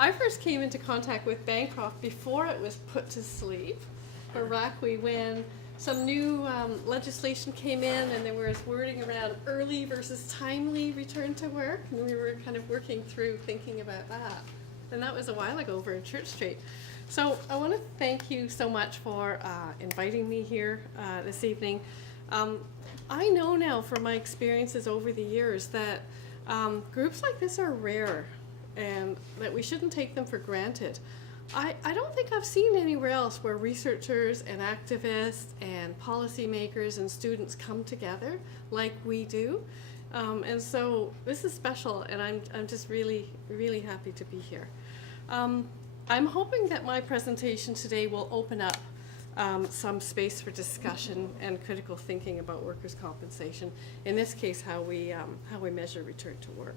I first came into contact with Bancroft before it was put to sleep for RACWE, when some new legislation came in and there was wording around early versus timely return to work, and we were kind of working through thinking about that. And that was a while ago over in Church Street. So I want to thank you so much for inviting me here this evening. I know now from my experiences over the years that groups like this are rare and that we shouldn't take them for granted. I don't think I've seen anywhere else where researchers and activists and policymakers and students come together like we do. And so this is special, and I'm just really, really happy to be here. I'm hoping that my presentation today will open up some space for discussion and critical thinking about workers' compensation. In this case, how we measure return to work.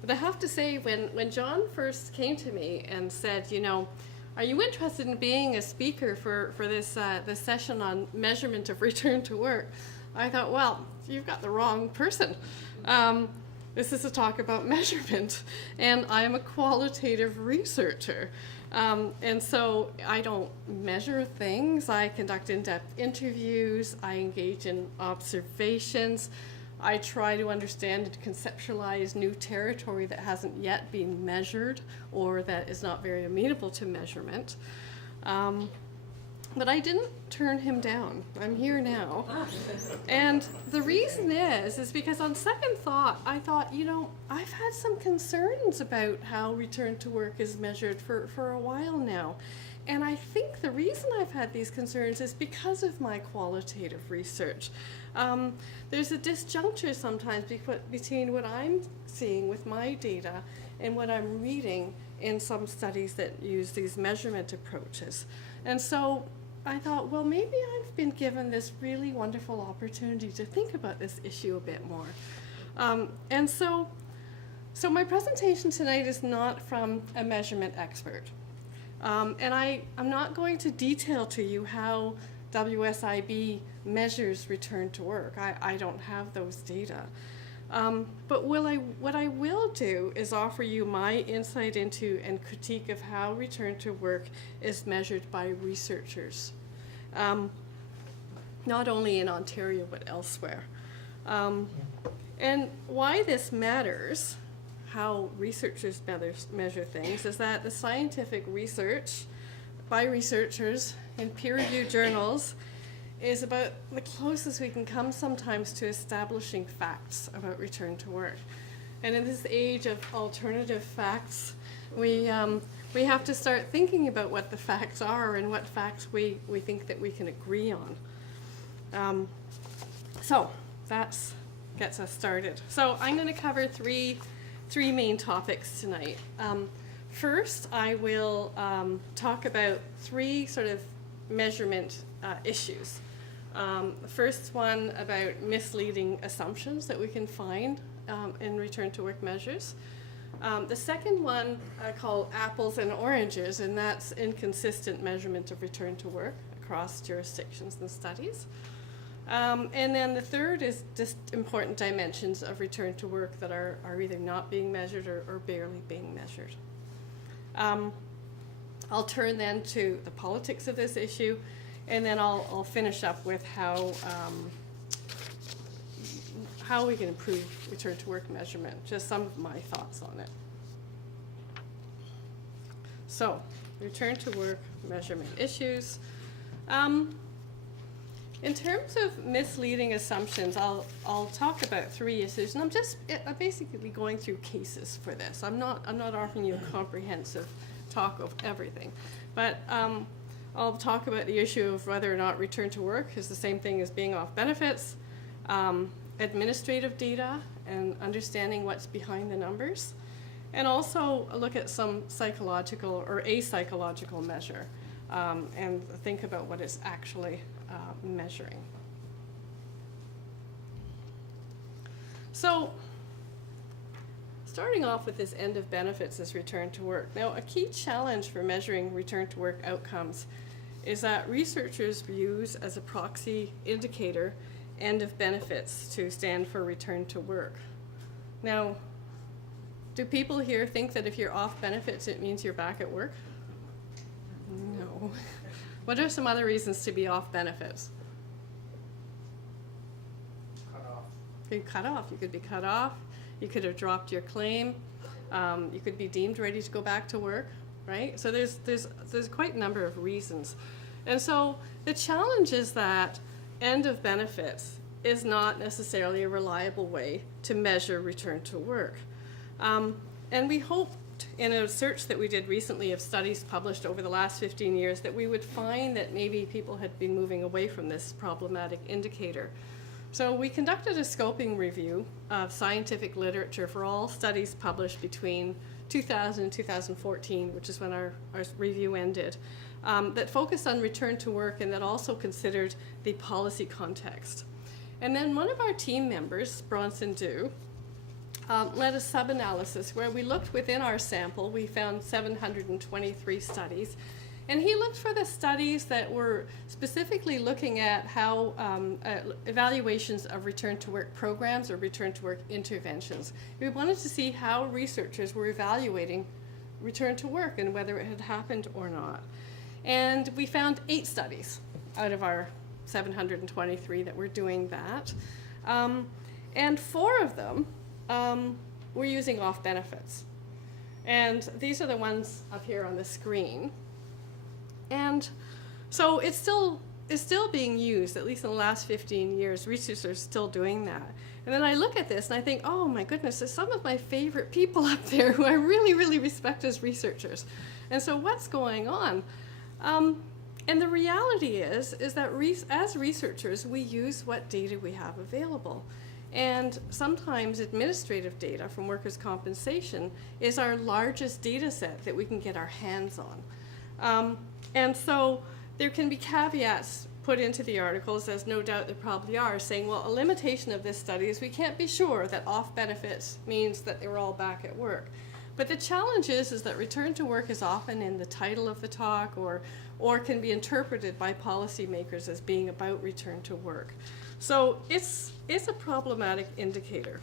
But I have to say, when John first came to me and said, you know, are you interested in being a speaker for this this session on measurement of return to work? I thought, well, you've got the wrong person. This is a talk about measurement, and I am a qualitative researcher. And so I don't measure things. I conduct in-depth interviews. I engage in observations. I try to understand and conceptualize new territory that hasn't yet been measured or that is not very amenable to measurement. But I didn't turn him down. I'm here now. And the reason is because on second thought, I thought, you know, I've had some concerns about how return to work is measured for a while now. And I think the reason I've had these concerns is because of my qualitative research. There's a disjuncture sometimes between what I'm seeing with my data and what I'm reading in some studies that use these measurement approaches. And so I thought, well, maybe I've been given this really wonderful opportunity to think about this issue a bit more. And so my presentation tonight is not from a measurement expert. And I'm not going to detail to you how WSIB measures return to work. I don't have those data. But what I will do is offer you my insight into and critique of how return to work is measured by researchers, not only in Ontario but elsewhere. And why this matters, how researchers measure things, is that the scientific research by researchers in peer-reviewed journals is about the closest we can come sometimes to establishing facts about return to work. And in this age of alternative facts, we have to start thinking about what the facts are and what facts we think that we can agree on. So that gets us started. So I'm going to cover three main topics tonight. First, I will talk about three sort of measurement issues. The first one about misleading assumptions that we can find in return to work measures. The second one I call apples and oranges, and that's inconsistent measurement of return to work across jurisdictions and studies. And then the third is just important dimensions of return to work that are either not being measured or barely being measured. I'll turn then to the politics of this issue, and then I'll finish up with how we can improve return to work measurement, just some of my thoughts on it. So, return to work measurement issues. In terms of misleading assumptions, I'll talk about three issues, and I'm basically going through cases for this. I'm not offering you a comprehensive talk of everything, but I'll talk about the issue of whether or not return to work is the same thing as being off benefits, administrative data and understanding what's behind the numbers, and also look at some psychological or apsychological measure and think about what it's actually measuring. So, starting off with this end of benefits as return to work. Now, a key challenge for measuring return to work outcomes is that researchers use as a proxy indicator end of benefits to stand for return to work. Now, Do people here think that if you're off benefits, it means you're back at work? No. What are some other reasons to be off benefits? Cut off. You could cut off. You could be cut off. You could have dropped your claim. You could be deemed ready to go back to work, right? So there's quite a number of reasons. And so the challenge is that end of benefits is not necessarily a reliable way to measure return to work. And we hoped in a search that we did recently of studies published over the last 15 years that we would find that maybe people had been moving away from this problematic indicator. So we conducted a scoping review of scientific literature for all studies published between 2000 and 2014, which is when our review ended, that focused on return to work and that also considered the policy context. And then one of our team members, Bronson Du, led a sub-analysis where we looked within our sample. We found 723 studies. And he looked for the studies that were specifically looking at how evaluations of return to work programs or return to work interventions. We wanted to see how researchers were evaluating return to work and whether it had happened or not. And we found 8 studies out of our 723 that were doing that. And 4 of them were using off benefits. And these are the ones up here on the screen. And so it's still being used, at least in the last 15 years. Researchers are still doing that. And then I look at this and I think, oh my goodness, there's some of my favorite people up there who I really, really respect as researchers. And so what's going on? And the reality is that as researchers, we use what data we have available. And sometimes administrative data from workers' compensation is our largest data set that we can get our hands on. And so there can be caveats put into the articles, as no doubt there probably are, saying, well, a limitation of this study is we can't be sure that off benefits means that they were all back at work. But the challenge is that return to work is often in the title of the talk or can be interpreted by policymakers as being about return to work. So it's a problematic indicator.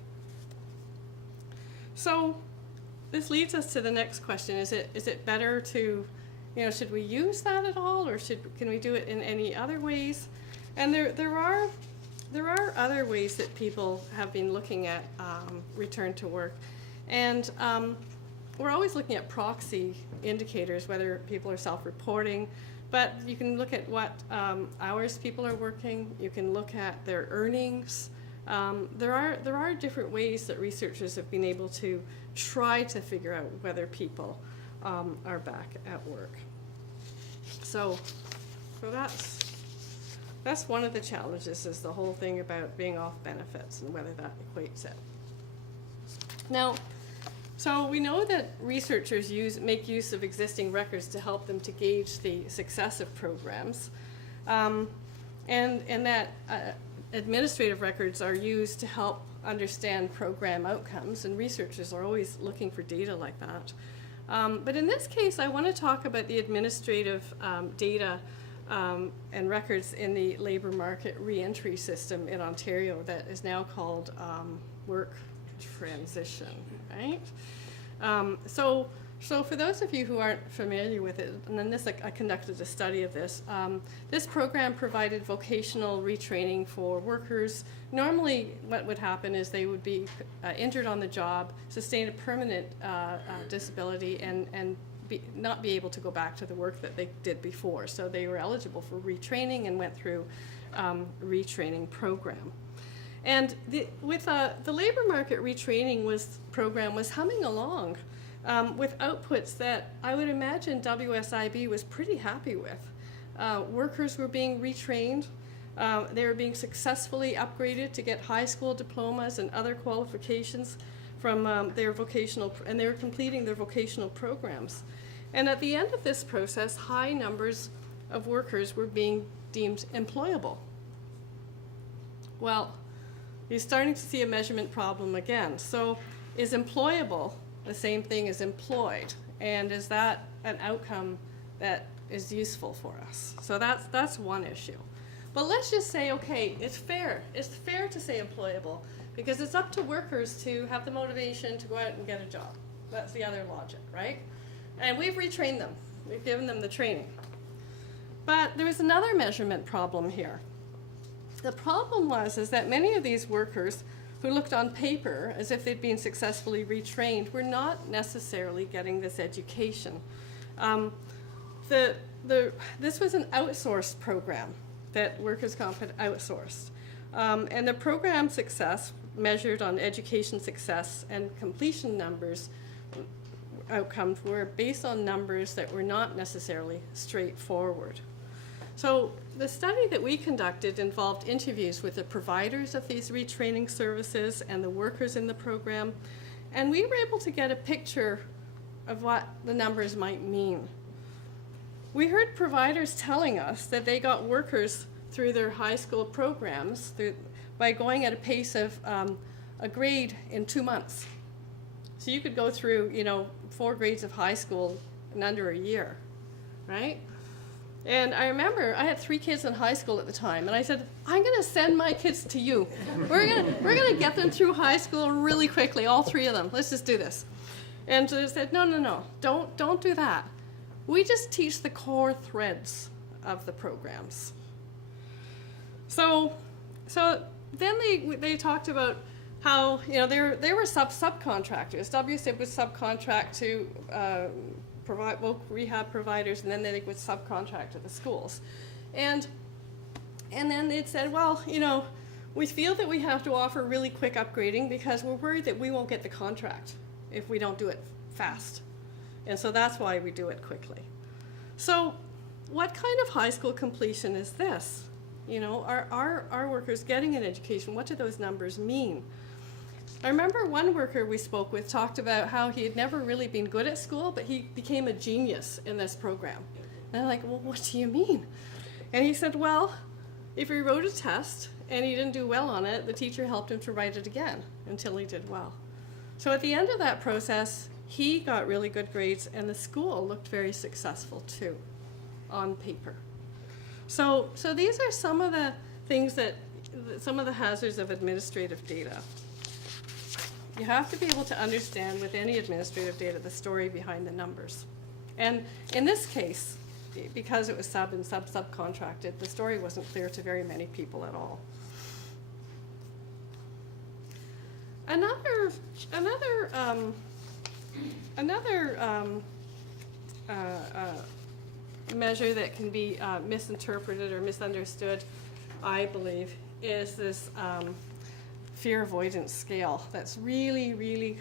So this leads us to the next question. Is it better to, should we use that at all, or can we do it in any other ways? And there are other ways that people have been looking at return to work. And we're always looking at proxy indicators, whether people are self-reporting, but you can look at what hours people are working. You can look at their earnings. There are different ways that researchers have been able to try to figure out whether people are back at work. So that's one of the challenges, is the whole thing about being off benefits and whether that equates it. Now, so we know that researchers make use of existing records to help them to gauge the success of programs, and that administrative records are used to help understand program outcomes, and researchers are always looking for data like that. But in this case, I want to talk about the administrative data and records in the labour market re-entry system in Ontario that is now called work transition, right? So for those of you who aren't familiar with it, and then I conducted a study of this. This program provided vocational retraining for workers. Normally, what would happen is they would be injured on the job, sustain a permanent disability, and not be able to go back to the work that they did before. So they were eligible for retraining and went through retraining program. And the labor market retraining program was humming along with outputs that I would imagine WSIB was pretty happy with. Workers were being retrained. They were being successfully upgraded to get high school diplomas and other qualifications from their vocational, and they were completing their vocational programs. And at the end of this process, high numbers of workers were being deemed employable. Well, you're starting to see a measurement problem again. So is employable the same thing as employed? And is that an outcome that is useful for us? So that's one issue. But let's just say, okay, it's fair to say employable, because it's up to workers to have the motivation to go out and get a job. That's the other logic, right? And we've retrained them. We've given them the training. But there was another measurement problem here. The problem is that many of these workers who looked on paper as if they'd been successfully retrained were not necessarily getting this education. This was an outsourced program that workers' comp had outsourced. And the program success measured on education success and completion numbers outcomes were based on numbers that were not necessarily straightforward. So the study that we conducted involved interviews with the providers of these retraining services and the workers in the program, and we were able to get a picture of what the numbers might mean. We heard providers telling us that they got workers through their high school programs by going at a pace of a grade in 2 months. So you could go through, 4 grades of high school in under a year, right? And I remember I had 3 kids in high school at the time, and I said, I'm going to send my kids to you. We're going to get them through high school really quickly, all 3 of them. Let's just do this. And so they said, no, don't do that. We just teach the core threads of the programs. So then they talked about how they were subcontractors. WSIB was subcontract to provide woke rehab providers, and then they would subcontract to the schools, and then they'd said, well, we feel that we have to offer really quick upgrading because we're worried that we won't get the contract if we don't do it fast, and so that's why we do it quickly. So, what kind of high school completion is this? Are workers getting an education? What do those numbers mean? I remember one worker we spoke with talked about how he had never really been good at school, but he became a genius in this program. And I'm like, well, what do you mean? And he said, well, if he wrote a test and he didn't do well on it, the teacher helped him to write it again until he did well. So at the end of that process, he got really good grades, and the school looked very successful too, on paper. So these are some of the things some of the hazards of administrative data. You have to be able to understand with any administrative data the story behind the numbers. And in this case, because it was subcontracted, the story wasn't clear to very many people at all. Another measure that can be misinterpreted or misunderstood, I believe, is this Fear Avoidance Scale. That's really, really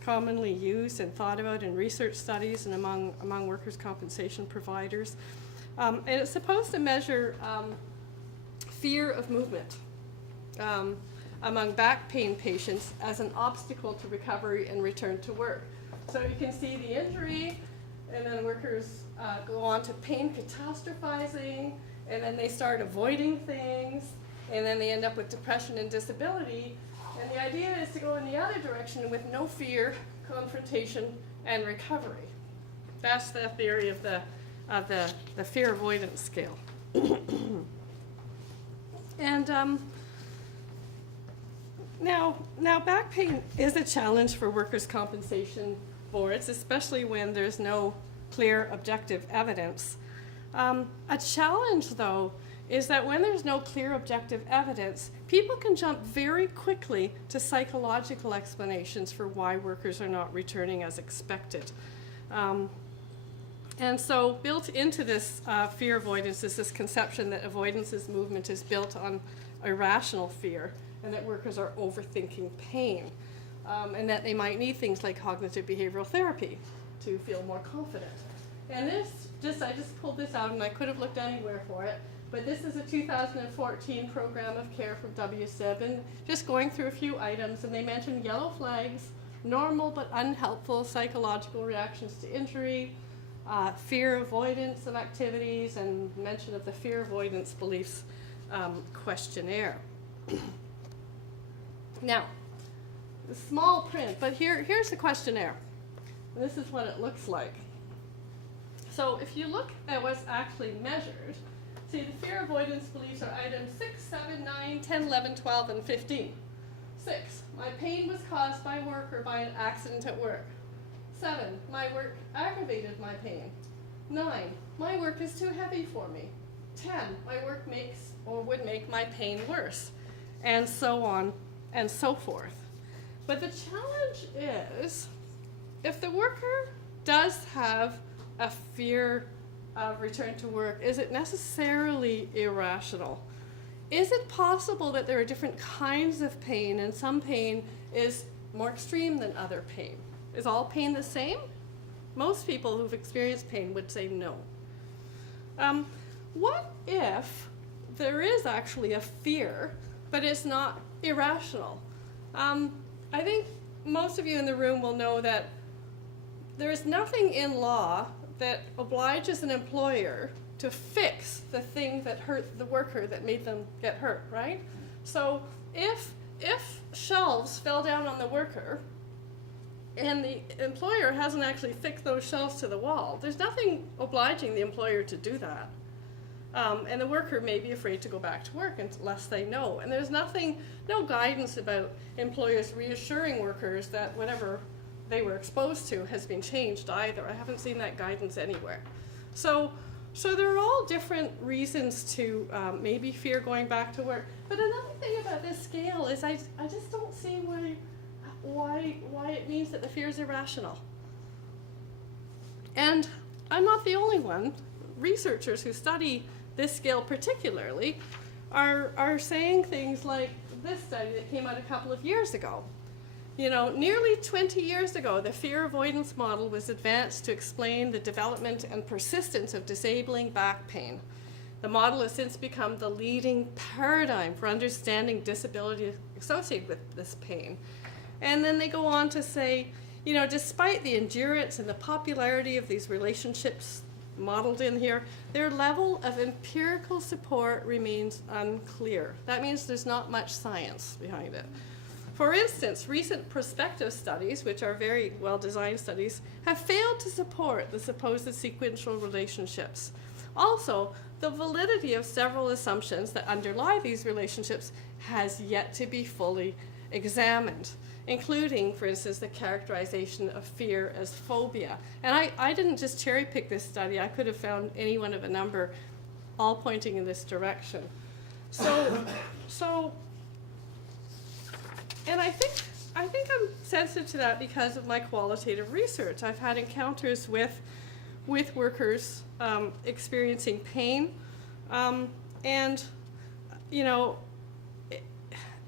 commonly used and thought about in research studies and among workers' compensation providers. And it's supposed to measure fear of movement among back pain patients as an obstacle to recovery and return to work. So you can see the injury, and then workers go on to pain catastrophizing, and then they start avoiding things, and then they end up with depression and disability. And the idea is to go in the other direction with no fear, confrontation, and recovery. That's the theory of the Fear Avoidance Scale. And now back pain is a challenge for workers' compensation boards, especially when there's no clear objective evidence. A challenge, though, is that when there's no clear objective evidence, people can jump very quickly to psychological explanations for why workers are not returning as expected. And so built into this fear avoidance is this conception that avoidance movement is built on irrational fear, and that workers are overthinking pain, and that they might need things like cognitive behavioral therapy to feel more confident. And I just pulled this out, and I could have looked anywhere for it, but this is a 2014 program of care from WSIB, and just going through a few items, and they mentioned yellow flags, normal but unhelpful psychological reactions to injury, fear avoidance of activities, and mention of the fear avoidance beliefs questionnaire. Now, the small print, but here's the questionnaire. This is what it looks like. So if you look at what's actually measured, See, the fear avoidance beliefs are items 6, 7, 9, 10, 11, 12, and 15. 6, my pain was caused by work or by an accident at work. 7, my work aggravated my pain. 9, my work is too heavy for me. 10, my work makes or would make my pain worse. And so on and so forth. But the challenge is, if the worker does have a fear of return to work, is it necessarily irrational? Is it possible that there are different kinds of pain and some pain is more extreme than other pain? Is all pain the same? Most people who've experienced pain would say no. What if there is actually a fear, but it's not irrational? I think most of you in the room will know that there is nothing in law that obliges an employer to fix the thing that hurt the worker that made them get hurt, right? So if shelves fell down on the worker and the employer hasn't actually fixed those shelves to the wall, there's nothing obliging the employer to do that. And the worker may be afraid to go back to work unless they know. And there's no guidance about employers reassuring workers that whatever they were exposed to has been changed either. I haven't seen that guidance anywhere. So there are all different reasons to maybe fear going back to work. But another thing about this scale is I just don't see why it means that the fear is irrational. And I'm not the only one. Researchers who study this scale particularly are saying things like this study that came out a couple of years ago. You know, nearly 20 years ago, the fear avoidance model was advanced to explain the development and persistence of disabling back pain. The model has since become the leading paradigm for understanding disability associated with this pain. And then they go on to say, you know, despite the endurance and the popularity of these relationships modeled in here, their level of empirical support remains unclear. That means there's not much science behind it. For instance, recent prospective studies, which are very well-designed studies, have failed to support the supposed sequential relationships. Also, the validity of several assumptions that underlie these relationships has yet to be fully examined, including, for instance, the characterization of fear as phobia. And I didn't just cherry pick this study. I could have found any one of a number all pointing in this direction. And I think I'm sensitive to that because of my qualitative research. I've had encounters with workers experiencing pain, and you know,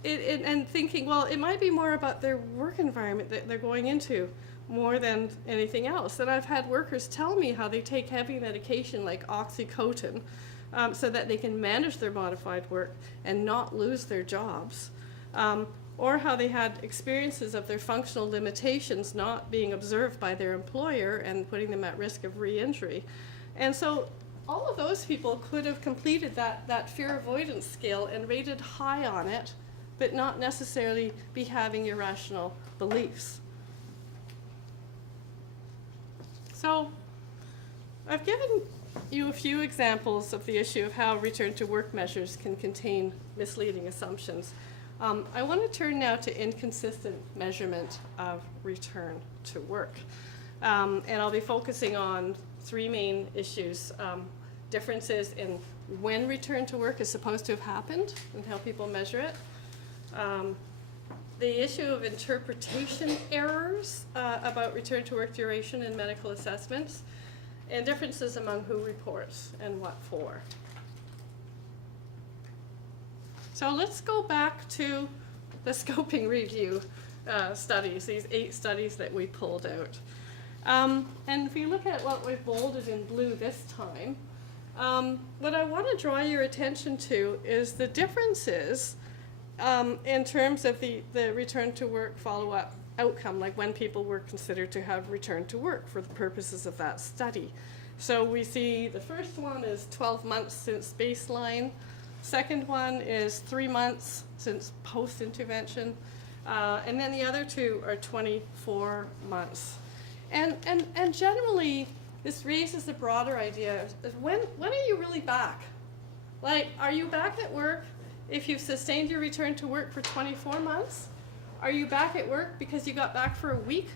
and thinking, well, it might be more about their work environment that they're going into more than anything else. And I've had workers tell me how they take heavy medication like oxycodone so that they can manage their modified work and not lose their jobs. Or how they had experiences of their functional limitations not being observed by their employer and putting them at risk of re-injury. And so all of those people could have completed that fear avoidance scale and rated high on it, but not necessarily be having irrational beliefs. So I've given you a few examples of the issue of how return to work measures can contain misleading assumptions. I want to turn now to inconsistent measurement of return to work. And I'll be focusing on three main issues. Differences in when return to work is supposed to have happened and how people measure it. The issue of interpretation errors about return to work duration in medical assessments, and differences among who reports and what for. So let's go back to the scoping review studies, these 8 studies that we pulled out. And if you look at what we've bolded in blue this time, what I want to draw your attention to is the differences in terms of the return to work follow-up outcome, like when people were considered to have returned to work for the purposes of that study. So we see the first one is 12 months since baseline. Second one is 3 months since post-intervention. And then the other 2 are 24 months. And generally, this raises the broader idea of when are you really back? Like, are you back at work if you've sustained your return to work for 24 months? Are you back at work because you got back for a week?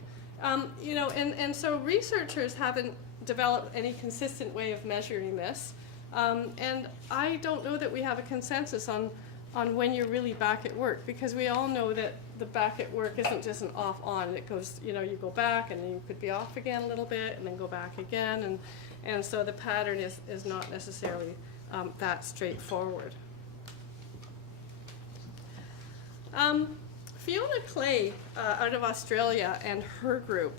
You know, and so researchers haven't developed any consistent way of measuring this. And I don't know that we have a consensus on when you're really back at work, because we all know that the back at work isn't just an off-on. It goes, you know, you go back and then you could be off again a little bit and then go back again. And so the pattern is not necessarily that straightforward. Fiona Clay out of Australia and her group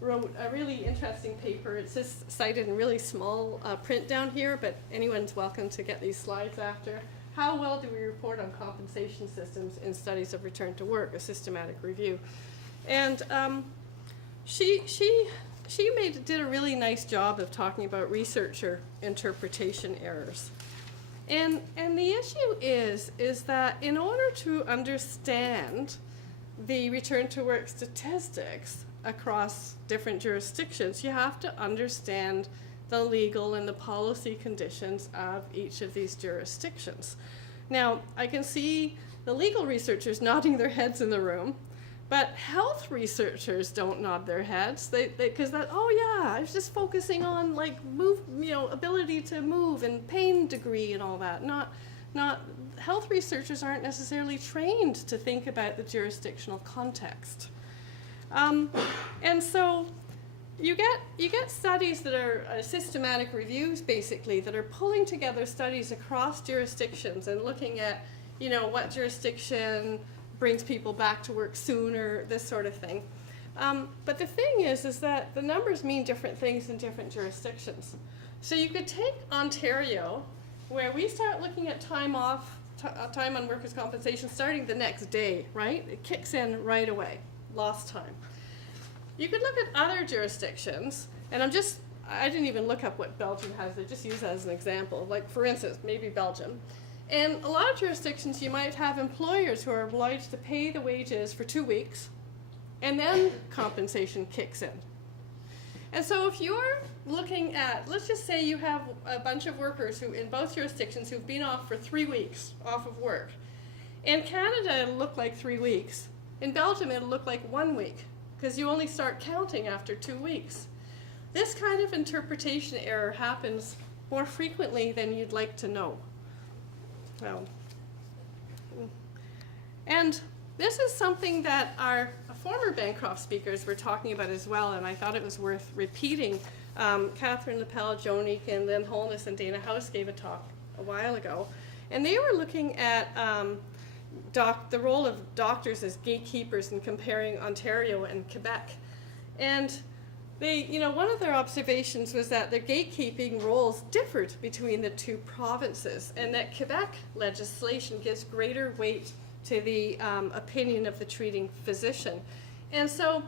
wrote a really interesting paper. It's just cited in really small print down here, but anyone's welcome to get these slides after. How well do we report on compensation systems in studies of return to work, a systematic review? And she did a really nice job of talking about researcher interpretation errors. And the issue is that in order to understand the return to work statistics across different jurisdictions, you have to understand the legal and the policy conditions of each of these jurisdictions. Now, I can see the legal researchers nodding their heads in the room, but health researchers don't nod their heads. Because oh yeah, I was just focusing on like ability to move and pain degree and all that. Not health researchers aren't necessarily trained to think about the jurisdictional context. And so you get studies that are systematic reviews, basically, that are pulling together studies across jurisdictions and looking at, you know, what jurisdiction brings people back to work sooner, this sort of thing. But the thing is that the numbers mean different things in different jurisdictions. So you could take Ontario, where we start looking at time off, time on workers' compensation starting the next day, right? It kicks in right away, lost time. You could look at other jurisdictions, and I didn't even look up what Belgium has, I just use that as an example. Like, for instance, maybe Belgium. And a lot of jurisdictions, you might have employers who are obliged to pay the wages for 2 weeks, and then compensation kicks in. And so if you're looking at, let's just say you have a bunch of workers who, in both jurisdictions, who've been off for 3 weeks off of work. In Canada, it'll look like 3 weeks. In Belgium, it'll look like 1 week, because you only start counting after 2 weeks. This kind of interpretation error happens more frequently than you'd like to know. Well, and this is something that our former Bancroft speakers were talking about as well, and I thought it was worth repeating. Catherine Lepel, Joan Eakin, Lynn Holness, and Dana House gave a talk a while ago, and they were looking at the role of doctors as gatekeepers and comparing Ontario and Quebec. And they, one of their observations was that their gatekeeping roles differed between the two provinces, and that Quebec legislation gives greater weight to the opinion of the treating physician. And so,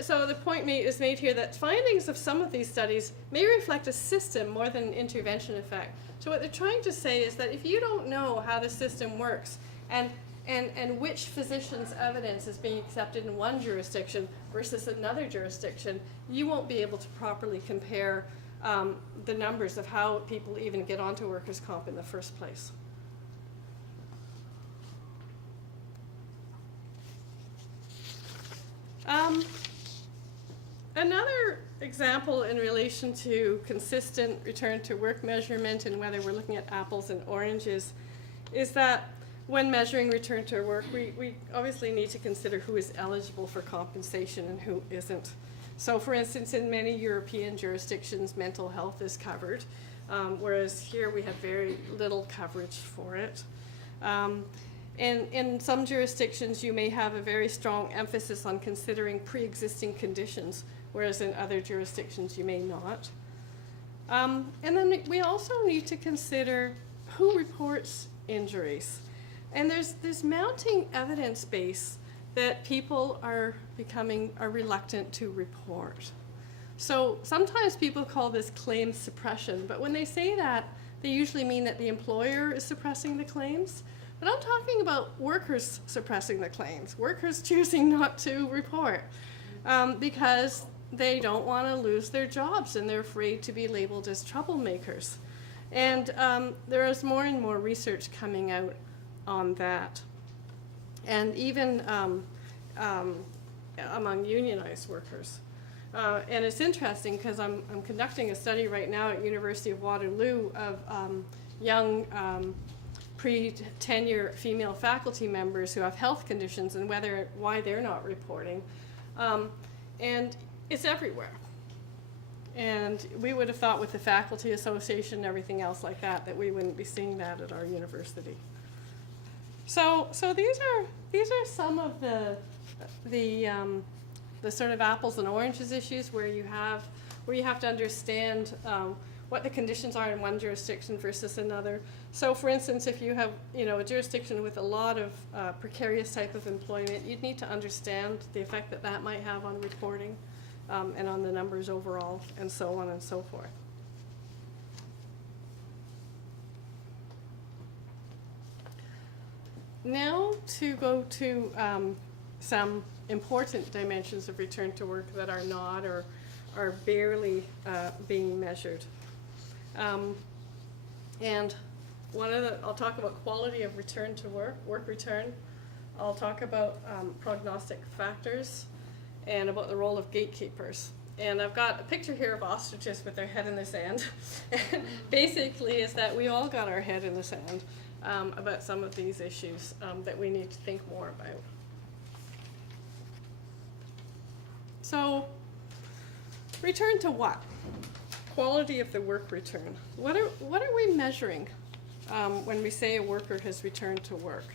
so the point is made here that findings of some of these studies may reflect a system more than an intervention effect. So what they're trying to say is that if you don't know how the system works and which physician's evidence is being accepted in one jurisdiction versus another jurisdiction, you won't be able to properly compare the numbers of how people even get onto workers' comp in the first place. Another example in relation to consistent return to work measurement and whether we're looking at apples and oranges is that when measuring return to work, we obviously need to consider who is eligible for compensation and who isn't. So for instance, in many European jurisdictions, mental health is covered, whereas here we have very little coverage for it. In some jurisdictions, you may have a very strong emphasis on considering pre-existing conditions, whereas in other jurisdictions you may not. And then we also need to consider who reports injuries. And there's this mounting evidence base that people are reluctant to report. So sometimes people call this claims suppression, but when they say that, they usually mean that the employer is suppressing the claims. But I'm talking about workers suppressing the claims, workers choosing not to report because they don't want to lose their jobs and they're afraid to be labeled as troublemakers. And there is more and more research coming out on that. And even among unionized workers. And it's interesting because I'm conducting a study right now at University of Waterloo of young pre-tenure female faculty members who have health conditions and why they're not reporting. And it's everywhere. And we would have thought with the faculty association and everything else like that we wouldn't be seeing that at our university. So these are some of the sort of apples and oranges issues where you have to understand what the conditions are in one jurisdiction versus another. So for instance, if you have a jurisdiction with a lot of precarious type of employment, you'd need to understand the effect that might have on reporting and on the numbers overall, and so on and so forth. Now to go to some important dimensions of return to work that are not or are barely being measured. And I'll talk about quality of return to work return. I'll talk about prognostic factors and about the role of gatekeepers. And I've got a picture here of ostriches with their head in the sand. Basically is that we all got our head in the sand about some of these issues that we need to think more about. So, return to what? Quality of the work return. What are we measuring when we say a worker has returned to work?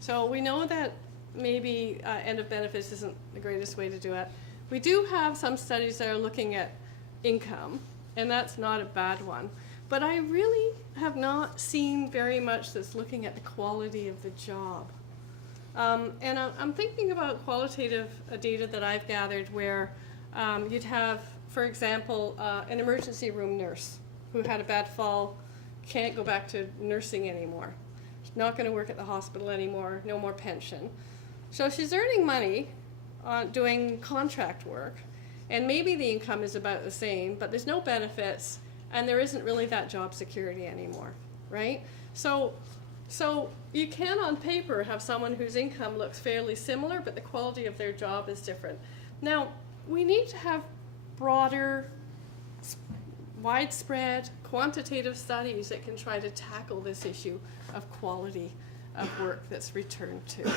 So we know that maybe end of benefits isn't the greatest way to do it. We do have some studies that are looking at income, and that's not a bad one. But I really have not seen very much that's looking at the quality of the job. And I'm thinking about qualitative data that I've gathered where you'd have, for example, an emergency room nurse who had a bad fall, can't go back to nursing anymore. She's not going to work at the hospital anymore, no more pension. So she's earning money doing contract work, and maybe the income is about the same, but there's no benefits, and there isn't really that job security anymore, right? So you can, on paper, have someone whose income looks fairly similar, but the quality of their job is different. Now, we need to have broader, widespread, quantitative studies that can try to tackle this issue of quality of work that's returned to.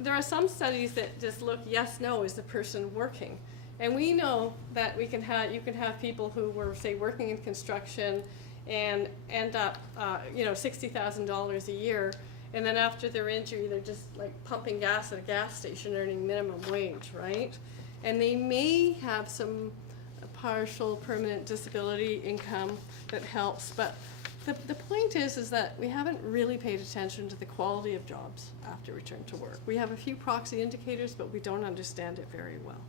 There are some studies that just look, yes, no, is the person working? And we know that you can have people who were, say, working in construction and end up, $60,000 a year, and then after their injury, they're just like pumping gas at a gas station, earning minimum wage, right? And they may have some partial permanent disability income that helps, but the point is that we haven't really paid attention to the quality of jobs after return to work. We have a few proxy indicators, but we don't understand it very well.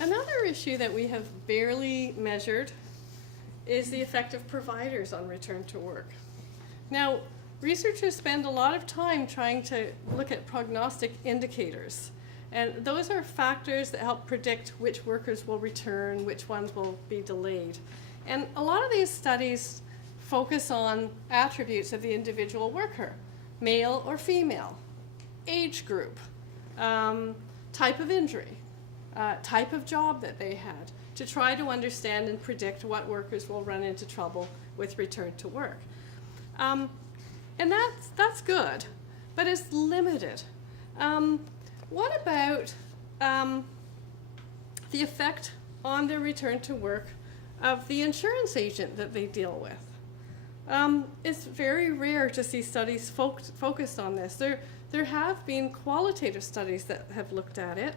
Another issue that we have barely measured is the effect of providers on return to work. Now, researchers spend a lot of time trying to look at prognostic indicators. And those are factors that help predict which workers will return, which ones will be delayed. And a lot of these studies focus on attributes of the individual worker, male or female, age group, type of injury, type of job that they had, to try to understand and predict what workers will run into trouble with return to work. And that's good, but it's limited. What about the effect on their return to work of the insurance agent that they deal with? It's very rare to see studies focused on this. There have been qualitative studies that have looked at it.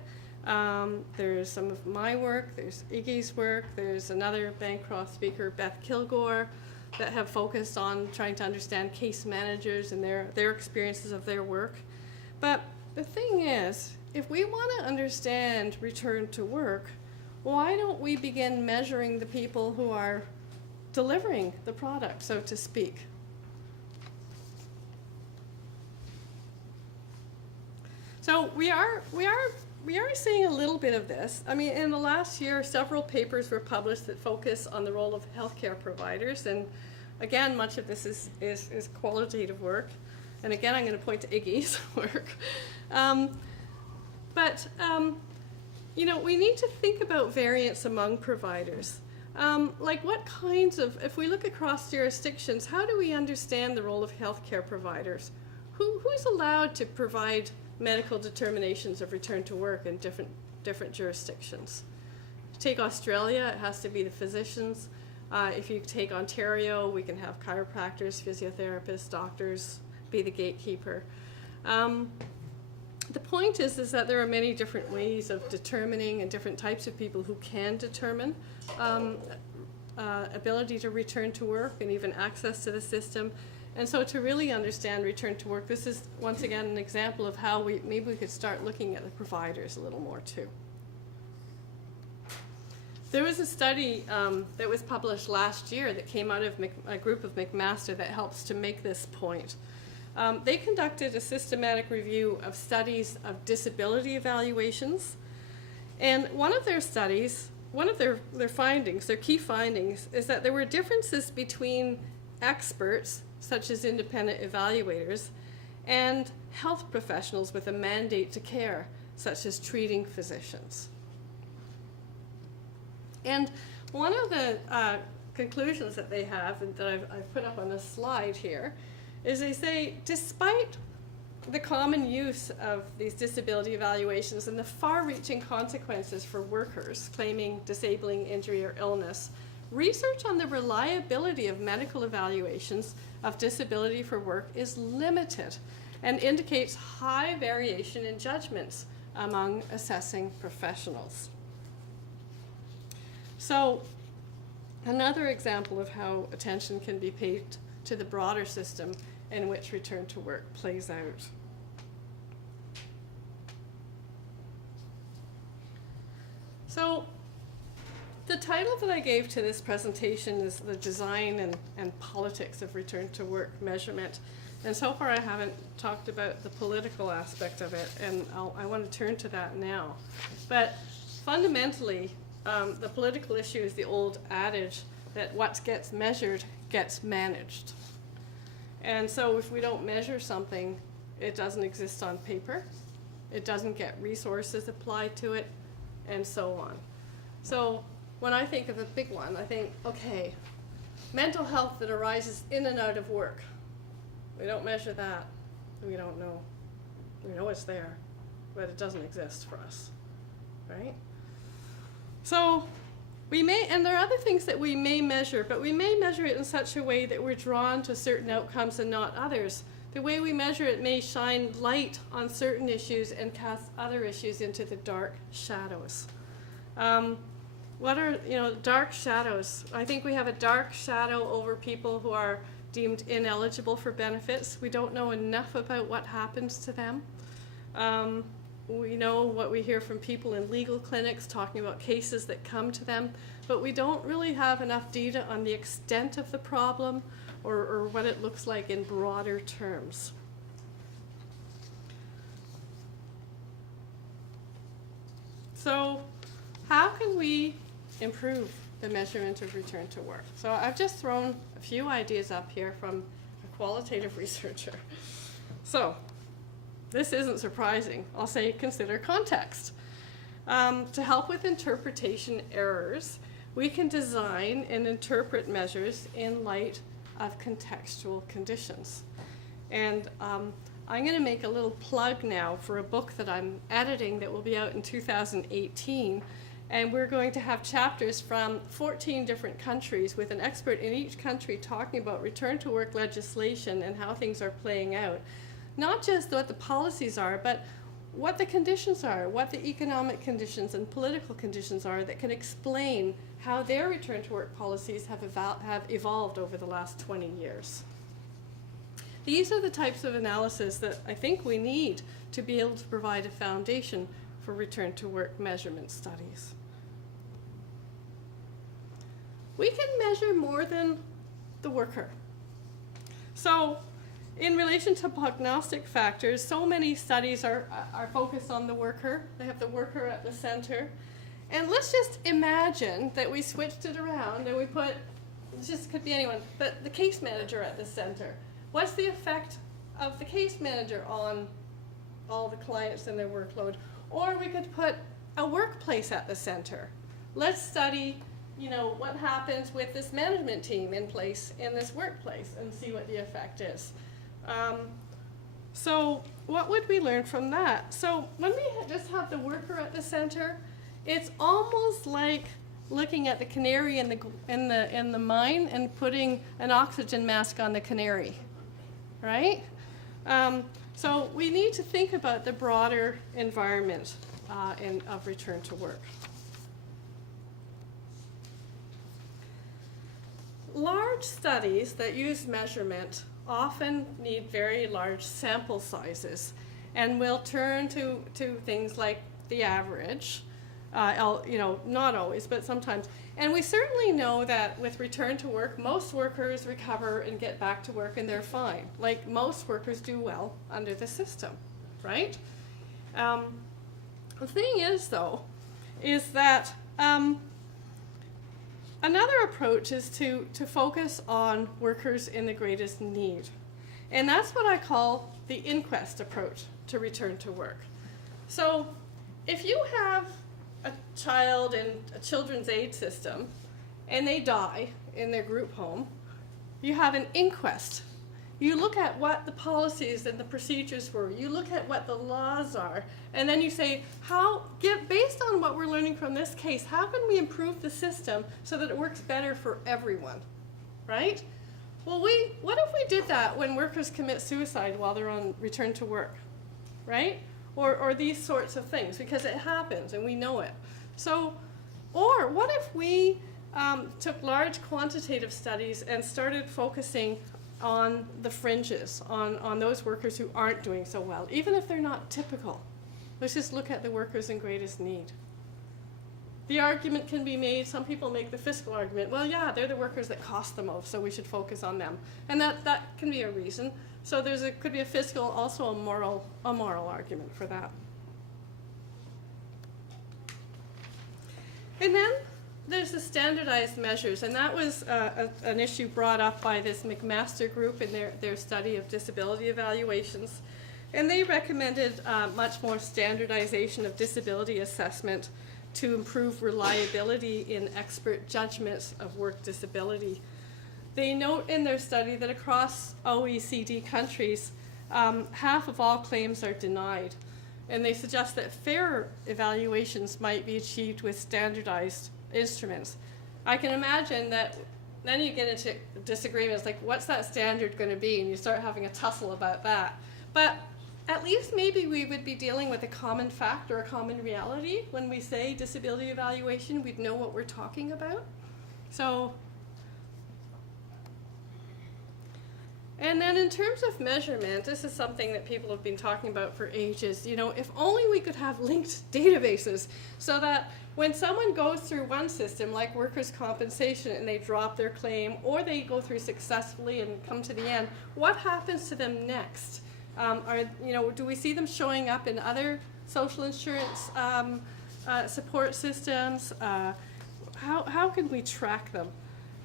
There's some of my work, there's Iggy's work, there's another Bancroft speaker, Beth Kilgore, that have focused on trying to understand case managers and their experiences of their work. But the thing is, if we want to understand return to work, why don't we begin measuring the people who are delivering the product, so to speak? So we are we are seeing a little bit of this. I mean, in the last year, several papers were published that focus on the role of healthcare providers, and again, much of this is qualitative work. And again, I'm going to point to Iggy's work. You know, we need to think about variance among providers. Like what kinds of, if we look across jurisdictions, how do we understand the role of healthcare providers? Who's allowed to provide medical determinations of return to work in different jurisdictions? If you take Australia, it has to be the physicians. If you take Ontario, we can have chiropractors, physiotherapists, doctors be the gatekeeper. The point is that there are many different ways of determining and different types of people who can determine ability to return to work and even access to the system. And so to really understand return to work, this is once again an example of how maybe we could start looking at the providers a little more too. There was a study that was published last year that came out of a group of McMaster that helps to make this point. They conducted a systematic review of studies of disability evaluations, and one of their studies, one of their findings, their key findings, is that there were differences between experts, such as independent evaluators, and health professionals with a mandate to care, such as treating physicians. And one of the conclusions that they have, and that I've put up on this slide here, is they say, despite the common use of these disability evaluations and the far-reaching consequences for workers claiming disabling injury or illness, research on the reliability of medical evaluations of disability for work is limited and indicates high variation in judgments among assessing professionals. So, another example of how attention can be paid to the broader system in which return to work plays out. So, the title that I gave to this presentation is The Design and Politics of Return to Work Measurement. And so far I haven't talked about the political aspect of it, and I want to turn to that now. But fundamentally, the political issue is the old adage that what gets measured gets managed. And so if we don't measure something, it doesn't exist on paper, it doesn't get resources applied to it, and so on. So when I think of a big one, I think, okay, mental health that arises in and out of work. We don't measure that. We don't know. We know it's there, but it doesn't exist for us, right? So we may, and there are other things that we may measure, but we may measure it in such a way that we're drawn to certain outcomes and not others. The way we measure it may shine light on certain issues and cast other issues into the dark shadows. What are, dark shadows? I think we have a dark shadow over people who are deemed ineligible for benefits. We don't know enough about what happens to them. We know what we hear from people in legal clinics talking about cases that come to them, but we don't really have enough data on the extent of the problem or what it looks like in broader terms. So how can we improve the measurement of return to work? So I've just thrown a few ideas up here from a qualitative researcher. So this isn't surprising. I'll say consider context. To help with interpretation errors, we can design and interpret measures in light of contextual conditions. And I'm going to make a little plug now for a book that I'm editing that will be out in 2018. And we're going to have chapters from 14 different countries with an expert in each country talking about return to work legislation and how things are playing out. Not just what the policies are, but what the conditions are, what the economic conditions and political conditions are that can explain how their return to work policies have evolved over the last 20 years. These are the types of analysis that I think we need to be able to provide a foundation for return to work measurement studies. We can measure more than the worker. So in relation to prognostic factors, so many studies are focused on the worker. They have the worker at the center. And let's just imagine that we switched it around and we put, it just could be anyone, but the case manager at the center. What's the effect of the case manager on all the clients and their workload? Or we could put a workplace at the center. Let's study, what happens with this management team in place in this workplace and see what the effect is. So what would we learn from that? So when we just have the worker at the center, it's almost like looking at the canary in the mine and putting an oxygen mask on the canary, right? So we need to think about the broader environment of return to work. Large studies that use measurement often need very large sample sizes and will turn to things like the average, not always, but sometimes. And we certainly know that with return to work, most workers recover and get back to work and they're fine. Like most workers do well under the system, right? The thing is, though, is that another approach is to focus on workers in the greatest need. And that's what I call the inquest approach to return to work. So if you have a child in a children's aid system and they die in their group home, you have an inquest. You look at what the policies and the procedures were. You look at what the laws are. And then you say, based on what we're learning from this case, how can we improve the system so that it works better for everyone, right? Well, what if we did that when workers commit suicide while they're on return to work, right? Or these sorts of things, because it happens and we know it. So, or what if we took large quantitative studies and started focusing on the fringes, on those workers who aren't doing so well, even if they're not typical. Let's just look at the workers in greatest need. The argument can be made, some people make the fiscal argument, well, yeah, they're the workers that cost the most, so we should focus on them. And that can be a reason. So could be a fiscal, also a moral argument for that. And then there's the standardized measures, and that was an issue brought up by this McMaster group in their study of disability evaluations. And they recommended much more standardization of disability assessment to improve reliability in expert judgments of work disability. They note in their study that across OECD countries, half of all claims are denied. And they suggest that fairer evaluations might be achieved with standardized instruments. I can imagine that then you get into disagreements like, what's that standard going to be? And you start having a tussle about that. But at least maybe we would be dealing with a common fact or a common reality. When we say disability evaluation, we'd know what we're talking about. So, and then in terms of measurement, this is something that people have been talking about for ages. If only we could have linked databases so that when someone goes through one system, like workers' compensation, and they drop their claim, or they go through successfully and come to the end, what happens to them next? Do we see them showing up in other social insurance support systems? How can we track them?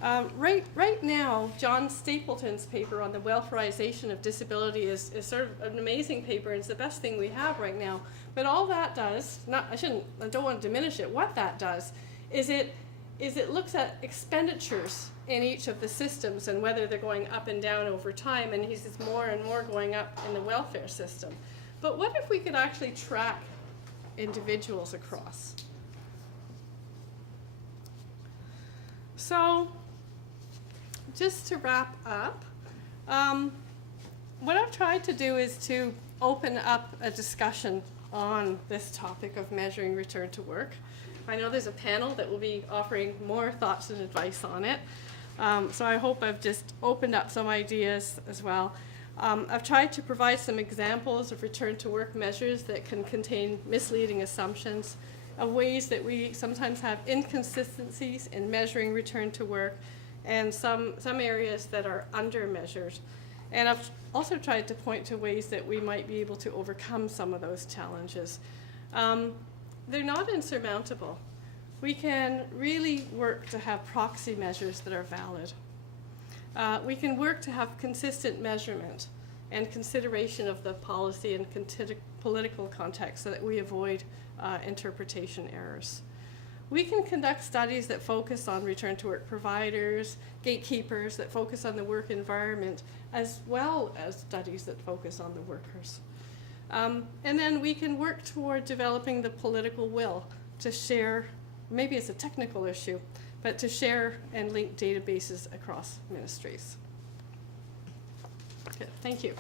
Right now, John Stapleton's paper on the welfarization of disability is sort of an amazing paper, and it's the best thing we have right now. But all that does, I don't want to diminish it, what that does is it looks at expenditures in each of the systems and whether they're going up and down over time, and he says more and more going up in the welfare system. But what if we could actually track individuals across? So, just to wrap up, what I've tried to do is to open up a discussion on this topic of measuring return to work. I know there's a panel that will be offering more thoughts and advice on it. So I hope I've just opened up some ideas as well. I've tried to provide some examples of return to work measures that can contain misleading assumptions, of ways that we sometimes have inconsistencies in measuring return to work, and some areas that are under-measured. And I've also tried to point to ways that we might be able to overcome some of those challenges. They're not insurmountable. We can really work to have proxy measures that are valid. We can work to have consistent measurement and consideration of the policy and political context so that we avoid interpretation errors. We can conduct studies that focus on return-to-work providers, gatekeepers that focus on the work environment, as well as studies that focus on the workers. And then we can work toward developing the political will to share, maybe it's a technical issue, but to share and link databases across ministries. Good, thank you.